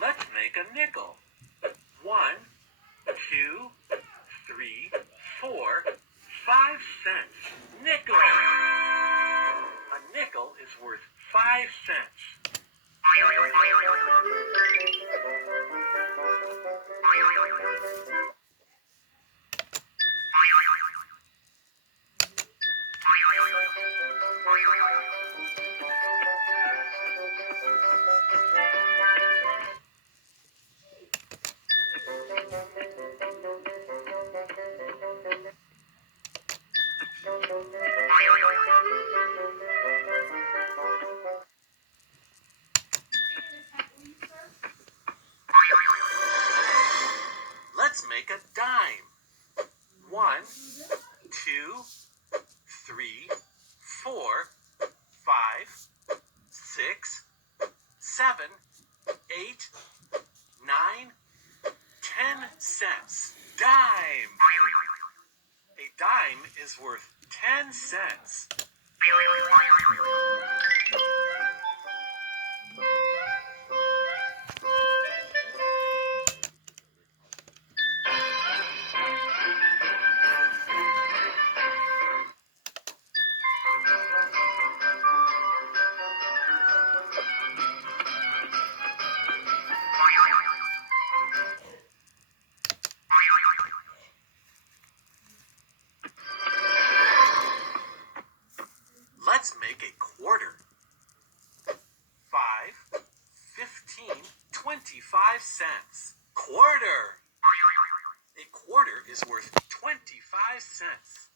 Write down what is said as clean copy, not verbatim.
Let's make a nickel. 1, 2, 3, 4, 5 cents. Nickel! A nickel is worth 5 cents. Let's make a dime. 1, 2, 3, 4, 5, 6, 7, 8, 9, 10 cents. Dime! A dime is worth 10 cents. Let's make a quarter. 5, 15, 25 cents. Quarter! A quarter is worth 25 cents.